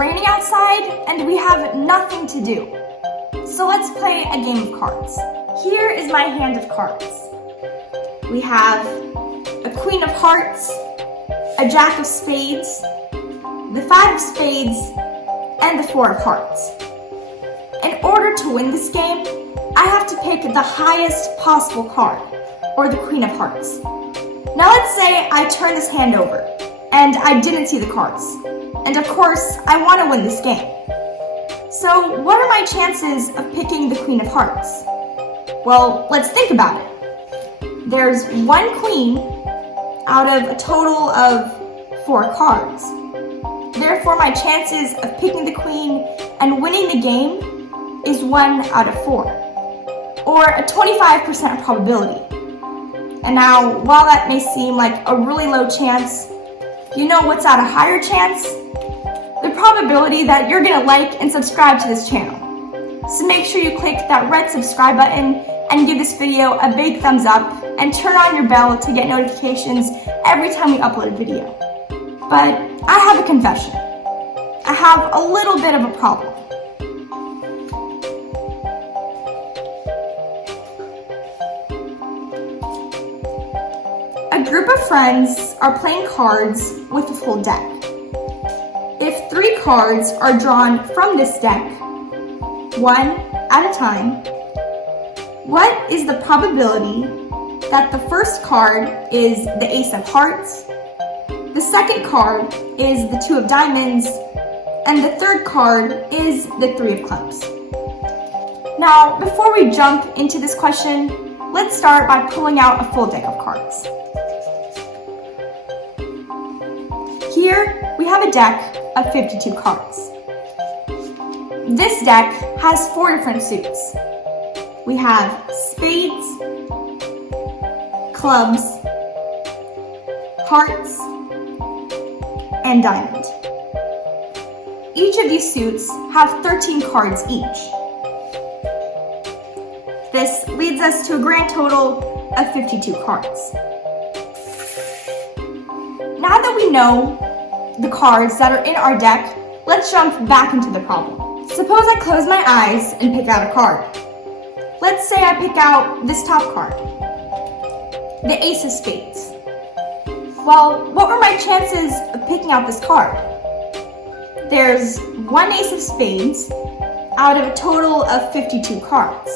raining outside and we have nothing to do. So let's play a game of cards. Here is my hand of cards. We have a queen of hearts, a jack of spades, the five of spades, and the four of hearts. In order to win this game, I have to pick the highest possible card, or the queen of hearts. Now let's say I turn this hand over, and I didn't see the cards. And of course, I want to win this game. So what are my chances of picking the queen of hearts? Well, let's think about it. There's one queen out of a total of 4 cards. Therefore, my chances of picking the queen and winning the game is 1 out of 4, or a 25% probability. And now, while that may seem like a really low chance, you know what's at a higher chance? The probability that you're gonna like and subscribe to this channel. So make sure you click that red subscribe button and give this video a big thumbs up and turn on your bell to get notifications every time we upload a video. But I have a confession. I have a little bit of a problem. A group of friends are playing cards with a full deck. If 3 cards are drawn from this deck, one at a time, what is the probability that the first card is the ace of hearts, the second card is the 2 of diamonds, and the third card is the 3 of clubs? Now, before we jump into this question, let's start by pulling out a full deck of cards. Here, we have a deck of 52 cards. This deck has 4 different suits. We have spades, clubs, hearts, and diamond. Each of these suits have 13 cards each. This leads us to a grand total of 52 cards. Now that we know the cards that are in our deck, let's jump back into the problem. Suppose I close my eyes and pick out a card. Let's say I pick out this top card, the ace of spades. Well, what were my chances of picking out this card? There's one ace of spades out of a total of 52 cards.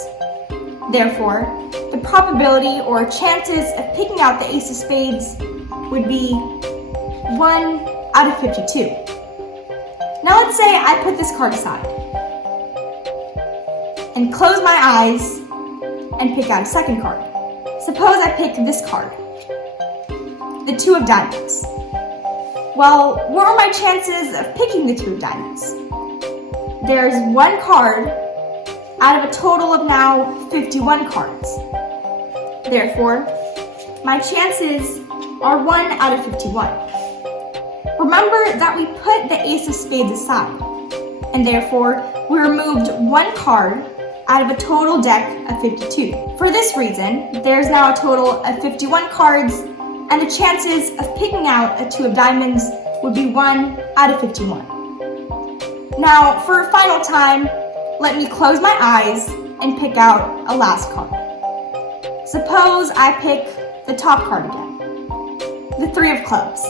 Therefore, the probability or chances of picking out the ace of spades would be 1 out of 52. Now let's say I put this card aside and close my eyes and pick out a second card. Suppose I pick this card, the 2 of diamonds. Well, what are my chances of picking the 2 of diamonds? There's one card out of a total of now 51 cards. Therefore, my chances are 1 out of 51. Remember that we put the ace of spades aside, and therefore we removed one card out of a total deck of 52. For this reason, there's now a total of 51 cards, and the chances of picking out a 2 of diamonds would be 1 out of 51. Now, for a final time, let me close my eyes and pick out a last card. Suppose I pick the top card again, the 3 of clubs.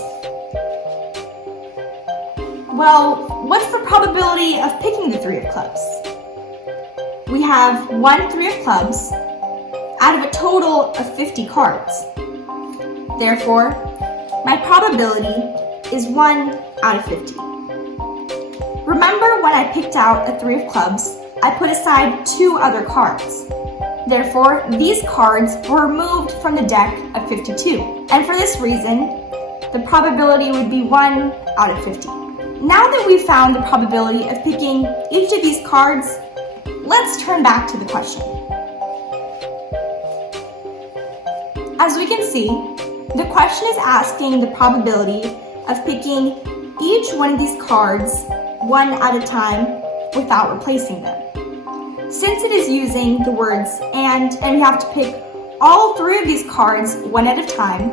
Well, what's the probability of picking the 3 of clubs? We have one 3 of clubs out of a total of 50 cards. Therefore, my probability is 1 out of 50. Remember when I picked out a 3 of clubs, I put aside 2 other cards. Therefore, these cards were removed from the deck of 52. And for this reason, the probability would be 1 out of 50. Now that we've found the probability of picking each of these cards, let's turn back to the question. As we can see, the question is asking the probability of picking each one of these cards one at a time without replacing them. Since it is using the words and we have to pick all 3 of these cards one at a time,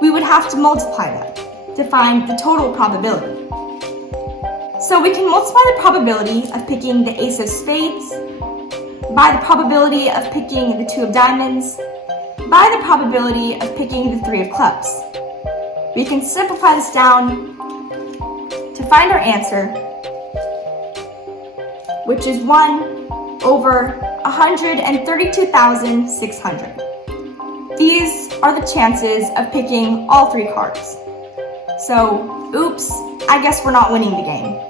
we would have to multiply them to find the total probability. So we can multiply the probability of picking the ace of spades by the probability of picking the two of diamonds by the probability of picking the three of clubs. We can simplify this down to find our answer, which is 1 over 132,600. These are the chances of picking all three cards. So, oops, I guess we're not winning the game.